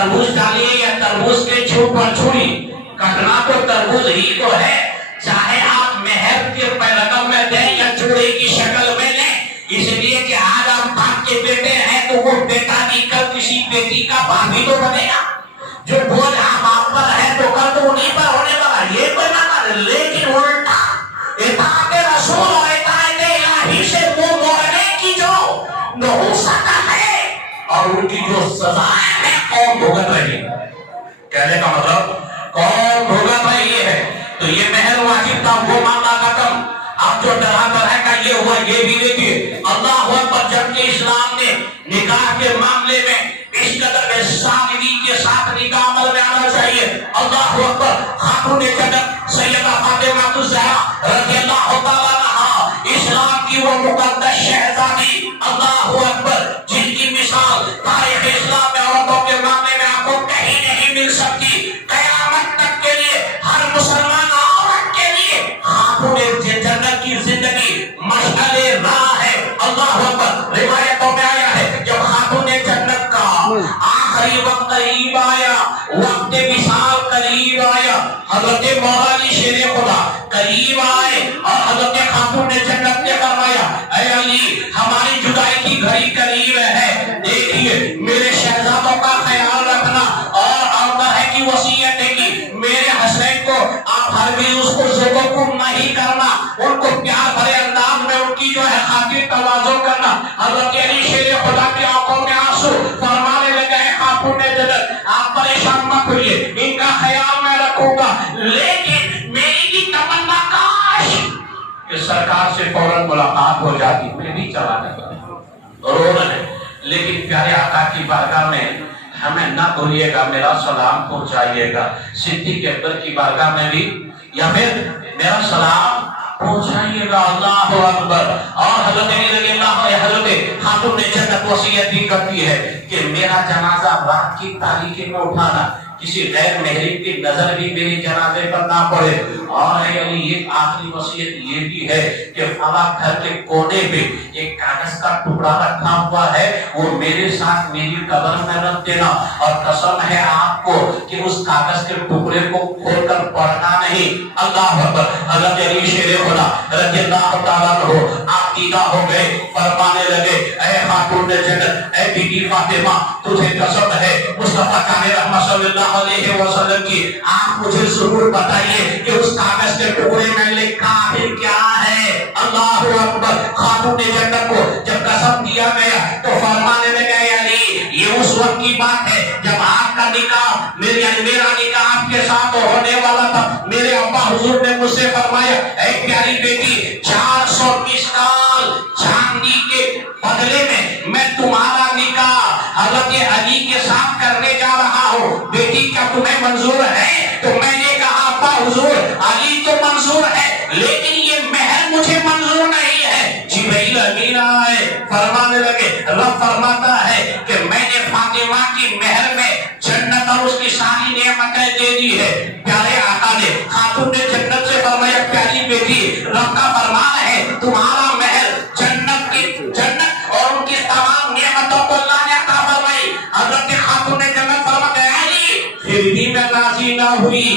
तरबूज डालिए या तरबूज के छूट पर छुरी, कटना तो तरबूज ही तो है। चाहे आप मेहर के पैरगम में दें या चूड़े की शक्ल में लें, इसलिए कि आज आप बाप के बेटे हैं तो वो बेटा भी कल किसी बेटी का बाप ही तो बनेगा। जो बोझ आप आप पर है तो कल तो उन्हीं पर होने वाला, ये कोई ना करे। लेकिन उल्टा इताअत रसूल और इताअत इलाही से मुंह मोड़ने की जो नहुसत है और उनकी जो सजाएं हैं कौन भुगत रही है, कहने का मतलब कौन भुगत रही है। तो ये महर वाजिब था, वो मामला खत्म। अब जो तरह तरह का ये हुआ, ये भी देखिए अल्लाह अकबर। जबकि इस्लाम ने निकाह के मामले में इस कदर सादगी के साथ निकाह अमल में आना चाहिए। अल्लाह अकबर। खातून जन्नत सैयदा फातिमा ज़हरा रज़ियल्लाहु ताला अन्हा, इस्लाम की वो मुक़द्दस शहज़ादी, अल्लाह अकबर, जिनकी मिसाल तारीख़ इस्लाम में औरतों के मामले में आपको कहीं नहीं मिल सकती। क़यामत तक के लिए हर मुसलमान औरत के लिए खातून जन्नत की जिंदगी मशअले राह है। अल्लाह अकबर। रिवायतों में आया है जब खातून जन्नत का आखिरी वक्त करीब आया, वक्त विशाल करीब आया, हजरत मौलाना शेरे खुदा करीब आए और हजरत खातून जन्नत ने फरमाया, ऐ अली, हमारी जुदाई की घड़ी करीब है, देखिए मेरे शहजादों का ख्याल रखना। और आता है कि वसीयत है कि मेरे हसनैन को आप हर भी उसको ज़ुबकुम नहीं करना, उनको प्यार भरे अंदाज में उनकी जो है खातिर तवाज़ो करना। हजरत अली शेरे खुदा की आंखों में आंसू, फरमाने लगे खातून जन्नत आप परेशान मत होइए, इनका ख्याल मैं रखूंगा। लेकिन मेरी भी तमन्ना काश कि सरकार से फौरन मुलाकात हो जाती, मैं भी चला नहीं रो रहे। लेकिन प्यारे आका की बारगाह में हमें ना भूलिएगा, मेरा सलाम पहुंचाइएगा। सिद्दीक़ अकबर की बारगाह में भी या फिर मेरा सलाम पहुंचाइएगा। अल्लाह अकबर। और हज़रत खातून जन्नत वसीयत भी करती है कि मेरा जनाजा रात की तारीकी में उठाना, किसी गैर महरीम की नजर भी मेरे जनाजे पर ना पड़े। और एक आखिरी वसीयत ये भी है कि फला घर के कोने पे एक कागज का टुकड़ा रखा हुआ है, वो मेरे साथ मेरी कब्र में रख देना। और कसम है आपको कि उस कागज के टुकड़े को खोलकर पढ़ना नहीं। अल्लाह अकबर। हज़रत अली शेरे खुदा रज़ियल्लाहु ताला अन्हु आप दीदा हो गए, फरमाने लगे, ऐ खातून जन्नत, ऐ बीबी फातिमा, तुझे कसम है मुस्तफा काने रहमत सल्लल्लाहु अलैहि वसल्लम की, आप मुझे जरूर बताइए कि उस कागज के टुकड़े में लिखा है क्या है। अल्लाह अकबर। खातून जन्नत को जब कसम दिया गया तो फरमाने लगे, अली, ये उस वक्त की बात है जब आपका निकाह मेरा निकाह आपके साथ होने वाला था। मेरे अब्बा हुजूर ने मुझसे फरमाया, ऐ प्यारी बेटी, 400 मिस्काल चांदी के बदले में मैं तुम्हारा निकाह हज़रत अली के साथ करने जा रहा हूँ। बेटी क्या तुम्हें मंजूर है? तो मैंने कहा, अब्बा हुजूर, अली तो मंजूर है लेकिन ये महर मुझे मंजूर नहीं है। जिब्रील अमीन आए, फरमाने लगे, रब फरमाता है कि मैंने फातिमा की महर में जन्नत और उसकी सारी नेमतें दे दी है। प्यारे आका ने खातून ने जन्नत से फरमाया, प्यारी बेटी, रब का फरमान है तुम्हारा महर जन्नत और उनकी तमाम नेमतों को अल्लाह ने अता फरमाई। हज़रत खातून ने जन्नत फरमाया, फिर भी मैं राजी ना हुई,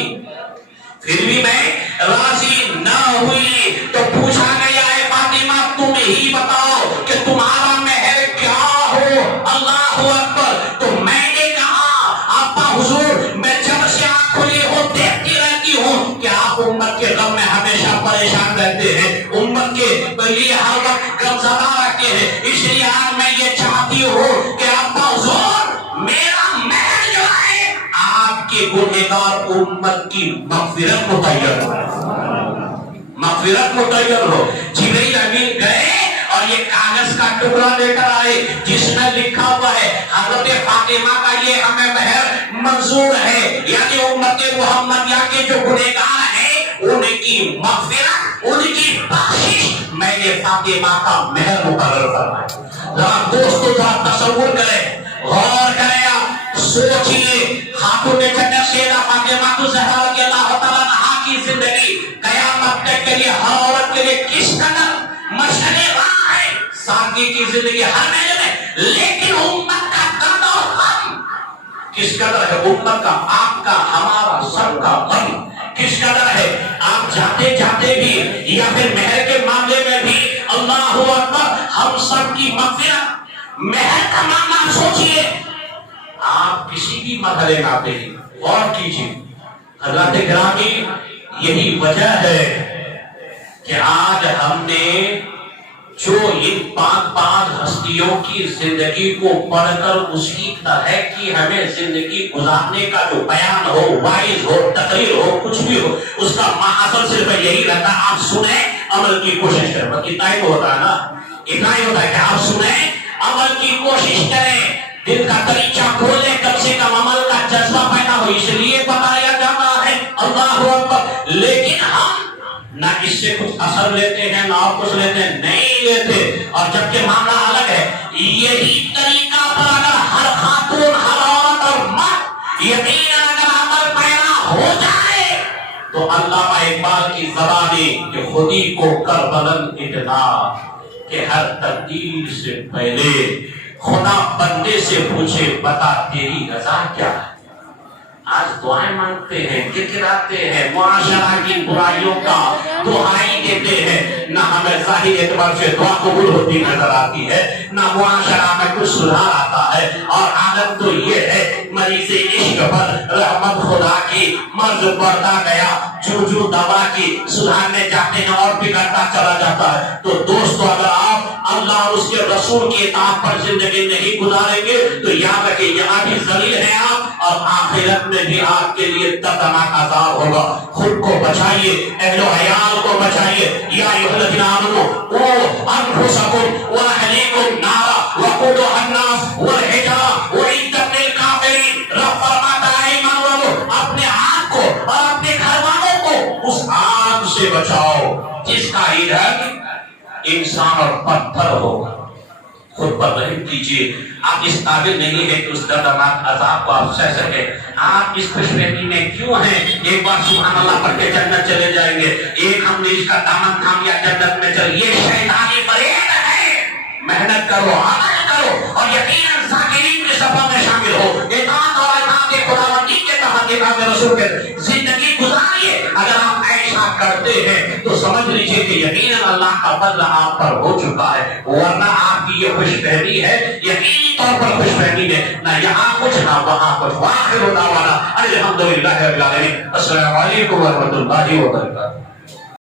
फिर भी मैं राजी ना हुई। तो पूछा गया, है फातिमा, तुम ही बताओ कि तुम्हारा महर क्या हो। अल्लाह अकबर। तो मैंने कहा, अब्बा हुजूर, मैं जब से आँख खुली हो देखती रहती हूँ कि आप उम्मत के गम में हमेशा परेशान रहते हैं, उम्मत के लिए हर वक्त गमज़दा रखते हैं। इसलिए आज मैं ये चाहती हूँ कि अब्बा हुजूर, मेरा महर जो है आपके गुनहगार उम्मत की मग़फ़िरत मुतय्यर हो, मग़फ़िरत मुतय्यर हो। जिब्रील अमीन गए और ये कागज का टुकड़ा लेकर आए जिसमें लिखा हुआ है, हज़रत फातिमा का ये हमें महर मंजूर है, यानी उम्मत मुहम्मदिया के जो गुनहगार हैं उनकी मग़फ़िरत, उनकी बख्शिश मैंने फातिमा का महर मुकर्रर फरमाया। जरा दोस्तों, जरा तसव्वुर करें, गौर करें, आप सोचिए, खातून जन्नत सैयदा फातिमा ज़हरा रज़ियल्लाहु ताला अन्हा की जिंदगी कयामत तक के लिए हर औरत के लिए किस कदर मशअले राह है। सादगी की जिंदगी हर महीने में, लेकिन उम्मत का दर्द और गम کس قدر ہے امت کا، آپ کا، ہمارا، سب کا غم کس قدر ہے. آپ جاتے جاتے بھی یا پھر مہر کے معاملے میں بھی اللہ اکبر، ہم سب کی مغفرت. مہر کا معاملہ سوچئے، آپ کسی بھی مرحلے میں آتے ہیں، غور کیجیے. حضرات گرامی، یہی وجہ ہے کہ آج ہم نے جو ان پاک ہستیوں کی زندگی کو پڑھ کر اس کی طرح کی ہمیں زندگی گزارنے کا جو بیان ہو، وائز ہو، تقریر ہو، کچھ بھی ہو، اس کا اصل صرف یہی رہتا ہے آپ سنیں، عمل کی کوشش کریں. بس اتنا ہی تو ہوتا ہے نا، اتنا ہی ہوتا ہے کہ آپ سنیں، عمل کی کوشش کریں، دل کا دریچہ کھولیں، کم سے کم عمل کا جذبہ پیدا ہو. اس لیے بتایا جاتا ہے اللہ اکبر. لیکن ہم نہ اس سے کچھ اثر لیتے ہیں، نہ اور کچھ لیتے ہیں، نہیں لیتے. اور جبکہ معاملہ الگ ہے. یہی طریقہ پر اگر ہر خاتون، ہر عورت اور مرد یقیناً اگر عمل پیرا ہو جائے تو علامہ اقبال کی زبانی کہ خودی کو کر بلند اتنا کہ ہر تقدیر سے پہلے خدا بندے سے پوچھے بتا تیری رضا کیا ہے. آج دعائیں مانگتے ہیں، ذکر آتے ہیں، معاشرہ کی برائیوں کا دعائی دیتے ہیں، نہ ہمیں ظاہر اعتبار سے دعا قبول ہوتی نظر آتی ہے، نہ معاشرہ میں کچھ سدھار آتا ہے. اور عادت تو یہ ہے مریض عشق پر رحمت خدا کی مرض بڑھتا گیا، جو دوا کی سدھارنے جاتے ہیں اور بگڑتا چلا جاتا ہے. تو دوستو، اگر آپ اللہ اور اس کے رسول کی اطاعت پر زندگی نہیں گزاریں گے تو یاد رکھیں یہاں بھی ذلیل ہیں آپ، اور آخرت میں بھی آپ کے لیے دردناک عذاب ہوگا. خود کو بچائیے، اہل و عیال کو بچائیے. یا ایھا الذین آمنوا قوا انفسکم واہلیکم نارا وقودھا الناس والحجارہ اعدت للکافرین. رب فرماتا ہے ایمان والو، اپنے آپ کو اور اپنے گھر والوں کو اس آگ سے بچاؤ جس کا ایندھن انسان اور پتھر ہوگا. خود پر رحم کیجیے. آپ اس قابل نہیں ہے کہ اس دردناک عذاب کو آپ سہ سکیں. آپ اس خوش فہمی میں کیوں ہیں؟ ایک بار سبحان اللہ پڑھ کے جنت چلے جائیں گے. ایک ہم نے اس کا دامن تھام لیا جنت میں چل. یہ شیطانی فریب ہے. محنت کرو، عمل کرو، اور یقیناً ذاکرین کے صفوں میں شامل ہو. اطاعت اور اطاعت خداوندی کے تحت اطاعت رسول کے زندگی گزاریے. اگر آپ ایسا کرتے ہیں تو سمجھ لیجئے کہ یقیناً اللہ کا فضل آپ پر ہو چکا ہے. ورنہ آپ کی یہ خوش فہمی ہے یقینی طور پر خوش فہمی ہے، نہ یہاں کچھ نہ وہاں کچھ. واخر دعوانا الحمدللہ رب العالمین. السلام علیکم ورحمۃ اللہ وبرکاتہ.